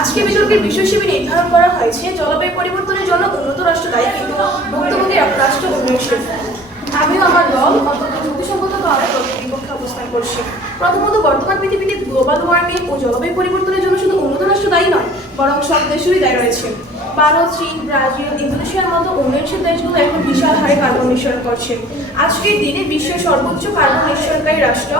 আজকে বিতর্কের বিষয় নির্ধারণ করা হয়েছে জলবায়ু পরিবর্তনের জন্য উন্নত রাষ্ট্র দায়ী কিন্তু ভুক্তভোগী রাষ্ট্র উন্নয়নশীল আমিও আমার দল অন্তত যুক্তিসঙ্গতভাবে বিপক্ষে অবস্থান করছি প্রথমত বর্তমান পৃথিবীতে গ্লোবাল ওয়ার্মিং ও জলবায়ু পরিবর্তনের জন্য শুধু উন্নত রাষ্ট্র দায়ী নয়, বরং সব দেশেরই দায়ী রয়েছে। ভারত, চীন, ব্রাজিল, ইন্দোনেশিয়ার মতো উন্নয়নশীল দেশগুলো এখন বিশাল হারে কার্বন নিঃসরণ করছে। আজকের দিনে বিশ্বের সর্বোচ্চ কার্বন নিঃসরণকারী রাষ্ট্র।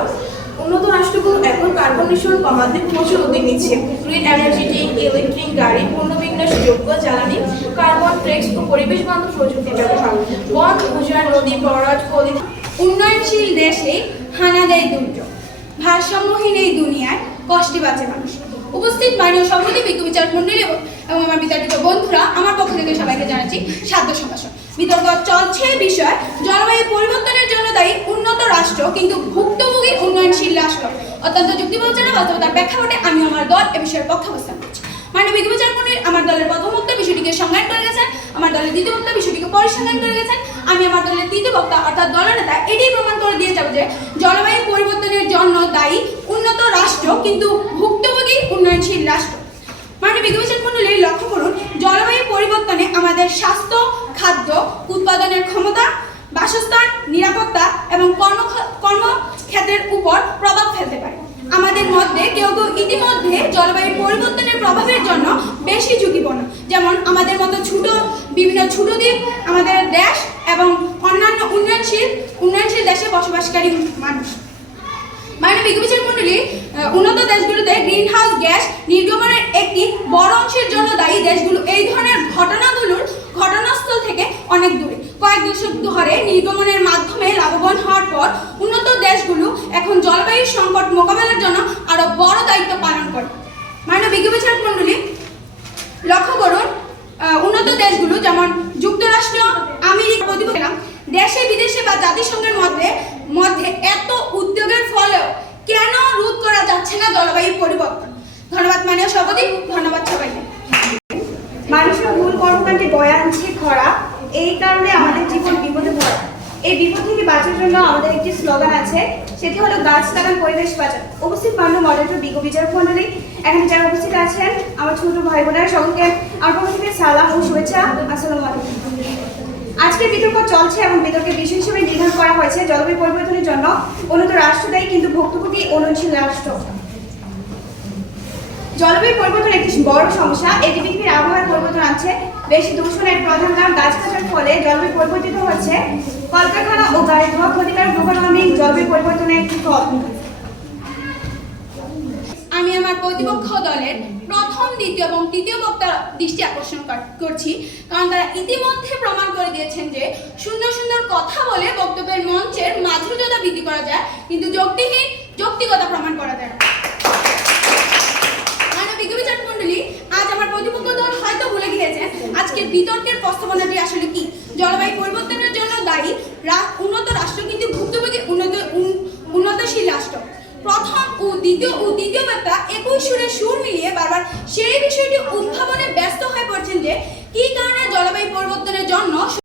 উন্নত রাষ্ট্রগুলো এখন কার্বন নিঃসরণ কমাতে প্রচুর উদ্যোগ নিচ্ছে। গ্রিন এনার্জেটিক ইলেকট্রিক গাড়ি পুনর্বিন্যাসযোগ্য জ্বালানি কার্বন ট্রেক্স ও পরিবেশ বান্ধব প্রযুক্তি ব্যবহার। বন উজাড় নদী, বরাজ, পলি উন্নয়নশীল দেশে হানা দেয় দুর্যোগ। ভারসাম্যহীন এই দুনিয়ায় কষ্টে বাঁচে মানুষ। উপস্থিত মাননীয় সভাপতি বিজ্ঞ বিচারক মন্ডলী এবং আমার বিতাড়িত বন্ধুরা, আমার পক্ষ থেকে সবাইকে জানাচ্ছি সাধ্য সম্ভাষণ বিতর্ক চলছে বিষয়। জলবায়ু পরিবর্তনের জন্য দায়ী উন্নত রাষ্ট্র, কিন্তু ভুক্তভোগী উন্নয়নশীল রাষ্ট্র। অত্যন্ত যুক্তিবিবেচনা বাস্তবতার প্রেক্ষাপটে আমি আমার দল এ বিষয়ে পক্ষে অবস্থান করছি। মাননীয় বিজ্ঞ বিচারক মন্ডলী, আমার দলের প্রথম বক্তা বিষয়টিকে সংজ্ঞান করে গেছেন। আমার দলের দ্বিতীয় বক্তা বিষয়টিকে পরিসংজ্ঞান করে গেছেন। আমি আমার দলের তৃতীয় বক্তা, অর্থাৎ দলনেতা, এটাই প্রমাণ করে দিয়ে যাব যে জলবায়ু পরিবর্তনের জন্য দায়ী উন্নত রাষ্ট্র কিন্তু ভুক্তভোগী উন্নয়নশীল রাষ্ট্র মাননীয় বিজ্ঞ বিচারক মন্ডলী লক্ষ্য করুন জলবায়ু পরিবর্তনে আমাদের স্বাস্থ্য, খাদ্য, উৎপাদনের ক্ষমতা, বাসস্থান, নিরাপত্তা এবং কর্ম, কর্মক্ষেত্রের উপর প্রভাব ফেলতে পারে। আমাদের মধ্যে কেউ কেউ ইতিমধ্যে জলবায়ু পরিবর্তনের প্রভাবের জন্য বেশি ঝুঁকিপূর্ণ। যেমন আমাদের মতো ছোট, বিভিন্ন ছোট দ্বীপ, আমাদের দেশ এবং অন্যান্য উন্নয়নশীল উন্নয়নশীল দেশে বসবাসকারী মানুষ। মাননীয় বিজ্ঞান মন্ডলী উন্নত দেশগুলোতে গ্রিন হাউস গ্যাস নির্গমনের একটি বড় অংশের জন্য দায়ী দেশগুলো। এই ধরনের ঘটনাগুলোর ঘটনাস্থল থেকে অনেক দূরে। কয়েক দশক ধরে নির্গমনের মাধ্যমে লাভবান হওয়ার পর উন্নত দেশগুলো এখন জলবায়ু সংকট মোকাবেলার জন্য আরও বড় দায়িত্ব পালন করে। মাননীয় বিজ্ঞান মন্ডলী লক্ষ্য করুন উন্নত দেশগুলো যেমন যুক্তরাষ্ট্র, আমেরিকা প্রতিবেদন দেশে, বিদেশে বা জাতিসংঘের মধ্যে মধ্যে এত উদ্যোগের ফলেও কেন রোধ করা যাচ্ছে না জলবায়ু পরিবর্তন? ধন্যবাদ মাননীয় সভাপতি, ধন্যবাদ সবাইকে। কর্মকাণ্ডে বয়ে আনছে খরা এই কারণে আমাদের জীবন বিপদে ভরা এই বিপদ থেকে বাঁচার জন্য আমাদের একটি স্লোগান আছে, সেটি হলো গাছ লাগান পরিবেশ বাঁচান। উপস্থিত মান্য মডারেটর বিজ্ঞ বিচারক মন্ডলী এখানে যারা উপস্থিত আছেন, আমার ছোট ভাই বোনেরা সকলকে আমার পক্ষ থেকে সালাম ও শুভেচ্ছা। আসসালামু আজকে বিতর্ক চলছে এবং বিতর্কের বিষয় হিসেবে নির্ধারণ করা হয়েছে জলবায়ু পরিবর্তনের জন্য। উন্নত রাষ্ট্র দেয় কিন্তু ভুক্তভোগী উন্নয়নশীল রাষ্ট্র। জলবায়ু পরিবর্তন একটি বড় সমস্যা, এটি পৃথিবীর আবহাওয়ার আনছে বেশি দূষণের প্রধান কারণ গাছ কাটার ফলে জলবায়ু পরিবর্তিত হচ্ছে। কলকারখানা ও গাড়ি ধোয়া ক্ষতিকারক ওয়ার্মিং জলবায়ু পরিবর্তনের একটি আমি আমার প্রতিপক্ষ দলের প্রথম, দ্বিতীয় এবং তৃতীয় বক্তার দৃষ্টি আকর্ষণ কর- করছি। কারণ তারা ইতিমধ্যে প্রমাণ করে দিয়েছেন যে সুন্দর সুন্দর কথা বলে বক্তব্যের মঞ্চের মাধুর্যতা বৃদ্ধি করা যায়, কিন্তু যৌক্তিহীন, যৌক্তিকতা প্রমাণ করা যায় না। মাননীয় বিজ্ঞ বিচার মন্ডলী আজ আমার প্রতিপক্ষ দল হয়তো ভুলে গিয়েছেন আজকের বিতর্কের প্রস্তাবনাটি আসলে কি? জলবায়ু পরিবর্তনের জন্য দায়ী উন্নত রাষ্ট্র কিন্তু ভুক্তভোগী উন্নত উন্নতশীল রাষ্ট্র। প্রথম ও দ্বিতীয় ও তৃতীয় বার্তা একই সুরে সুর মিলিয়ে বারবার সেই বিষয়টি উদ্ভাবনে ব্যস্ত হয়ে পড়ছেন যে কি কারণে জলবায়ু পরিবর্তনের জন্য